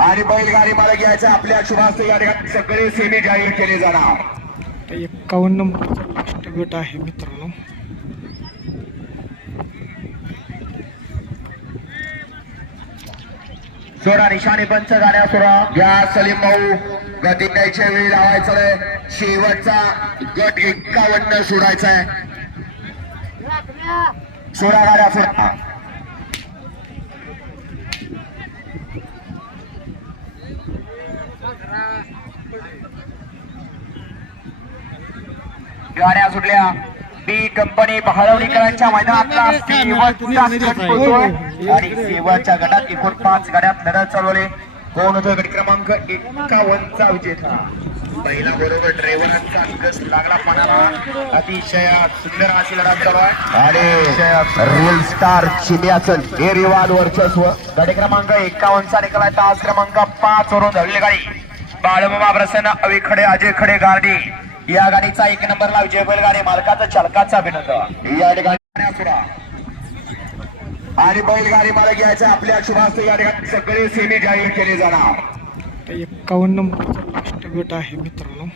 आणि बैलगाडी मालक यायचा आपल्या शुभास्ते या ठिकाणी सगळे सेमी जाहीर केले जाणार. 51 नंबरचा लास्ट गट आहे मित्रांनो. सोडा निशाणी पंच गाड्या सुरा या सलीम भाऊ गती द्यायच्या वेळी लावायचं. शेवटचा गट 51 सोडायचा आहे. सोडा गाड्या सोडा. गाड्या सुटल्या. बी कंपनी बहाळवणीकरांच्या मैदानातला शेवटचा गट होतोय आणि शेवटच्या गटात एकूण 5 गाड्यात लढत चालवली. कोण होतोय गट क्रमांक 51 चा विजेता. पहिला बरोबर ड्रायव्हरांचा अंगस लागला पणाला. अतिशय सुंदर अशी लढत चालू आहे आणि रिअल स्टार चिन्याचं हे रिवाज वर्चस्व. गट क्रमांक 51 चा निकाल आहे. तास क्रमांक 5 वरून धरली गाडी. बाळमामा प्रसन्न अवी खडे अजय खडे गार्डी या गाडीचा 1 नंबरला विजय बैलगाडी मालकाचा चालकाचा अभिनंदन. या ठिकाणी सुरा आणि बैलगाडी मालक यायचा आपल्या शुभास्ते या ठिकाणी सगळे सेमी जाहीर केले जाणार. 51 नंबरचा लास्ट गट आहे मित्रांनो.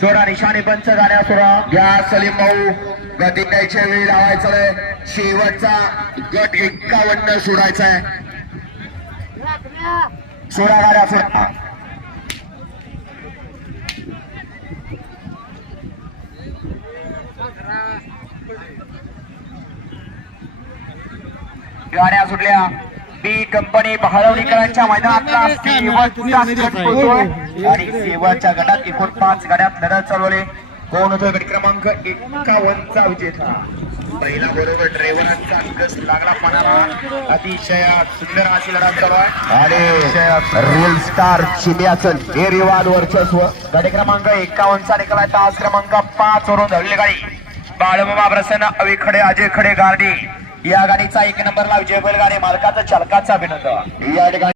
सोडा निशाणी पंच गाड्या सुरा या सलीम भाऊ गती द्यायच्या वेळी लावायचं. शेवटचा गट 51 सोडायचा आहे. सोडा गाड्या सोडा. गाड्या सुटल्या. बी कंपनी बहाळवणीकरांच्या मैदानातला शेवटचा गट होतोय आणि शेवटच्या गटात एकूण 5 गाड्यात लढत चालवली. कोण होतोय गट क्रमांक 51 चा विजेता. पहिला बरोबर ड्रायव्हरांचा अंगस लागला पणाला. अतिशय सुंदर अशी लढत चालू आहे आणि रिअल स्टार चिन्याचं हे रिवाज वर्चस्व. गट क्रमांक 51 चा निकाल आहे. तास क्रमांक 5 वरून धरली गाडी. बाळमामा प्रसन्न अवी खडे अजय खडे गार्डी या गाडीचा 1 नंबरला विजय बैलगाडी मालकाचा चालकाचा अभिनंदन. या ठिकाणी